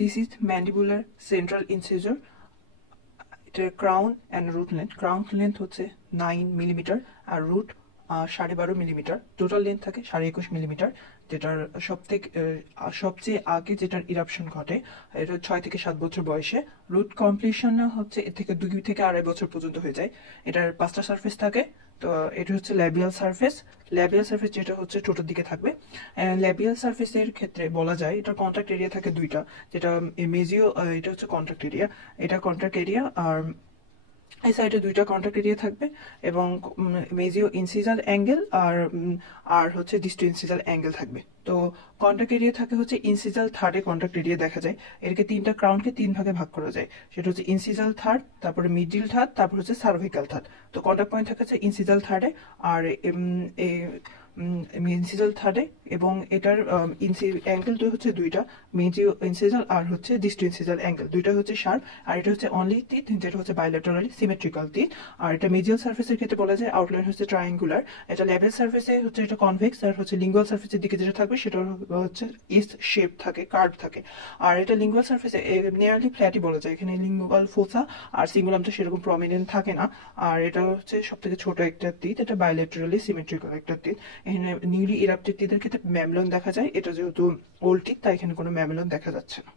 This is mandibular central incisor. এটার crown and root length, crown length হচ্ছে 9 millimetre আর root 12.5 millimetre. Total length থাকে 21.5 millimetre, যেটার সবচেয়ে আগে যেটার ইরাপশন ঘটে এটা 6 থেকে 7 বছর বয়সে। রুট কমপ্লিশন হচ্ছে এর থেকে 2 থেকে 2.5 বছর পর্যন্ত হয়ে যায়। এটার 5টা সারফেস থাকে। তো এটা হচ্ছে ল্যাবিয়াল সারফেস। ল্যাবিয়াল সারফেস যেটা হচ্ছে ছোটোর দিকে থাকবে। ল্যাবিয়াল সারফেসের ক্ষেত্রে বলা যায় এটার কন্ট্যাক্ট এরিয়া থাকে 2টা, যেটা মেজিও, এটা হচ্ছে কন্ট্যাক্ট এরিয়া, এটা কন্ট্যাক্ট এরিয়া। আর এই সাইডে 2টা কন্ট্যাক্ট এরিয়া থাকবে এবং মেজিও ইনসিজাল অ্যাঙ্গেল আর হচ্ছে ডিস্টো ইনসিজাল অ্যাঙ্গেল থাকবে। তো কন্ট্যাক্ট এরিয়া থাকে হচ্ছে ইনসিজাল থার্ডে কন্ট্যাক্ট এরিয়া দেখা যায়। এটাকে 3টা ক্রাউনকে 3 ভাগে ভাগ করা যায়, সেটা হচ্ছে ইনসিজাল থার্ড, তারপরে মিডিল থার্ড, তারপর হচ্ছে সার্ভিক্যাল থার্ড। তো কন্ট্যাক্ট পয়েন্ট থাকে হচ্ছে ইনসিজাল থার্ডে আর ইনসিজাল থার্ডে, এবং এটার অ্যাঙ্গেল হচ্ছে 2টা, মেজিও ইনসিজাল আর হচ্ছে ডিস্টো ইনসিজাল অ্যাঙ্গেল 2টা হচ্ছে শার্প। আর এটা হচ্ছে অনলি টিথ, যেটা হচ্ছে বাইলেটারালি সিমেট্রিক্যাল টিথ। আর এটা মেজিয়াল সার্ফেসের ক্ষেত্রে বলা যায় আউটলাইন হচ্ছে ট্রায়াঙ্গুলার। এটা ল্যাবিয়াল সার্ফেসে হচ্ছে এটা কনভেক্স, আর হচ্ছে লিঙ্গুয়াল সার্ফেসের দিকে যেটা থাকবে সেটা হচ্ছে ইস শেপ থাকে, কার্ভ থাকে। আর এটা লিঙ্গুয়াল সার্ফেসে নিয়ারলি ফ্ল্যাটই বলা যায়, এখানে লিঙ্গুয়াল ফোসা আর সিঙ্গুলামটা সেরকম প্রমিনেন্ট থাকে না। আর এটা হচ্ছে সব থেকে ছোট একটা টিথ, এটা বাইলেটারালি সিমেট্রিক্যাল একটা টিথ। এখানে নিউলি ইরাপ্টেড টিথের ক্ষেত্রে ম্যামলন দেখা যায়, এটা যেহেতু ওল্ড টিথ তাই এখানে কোনো ম্যামলন দেখা যাচ্ছে না।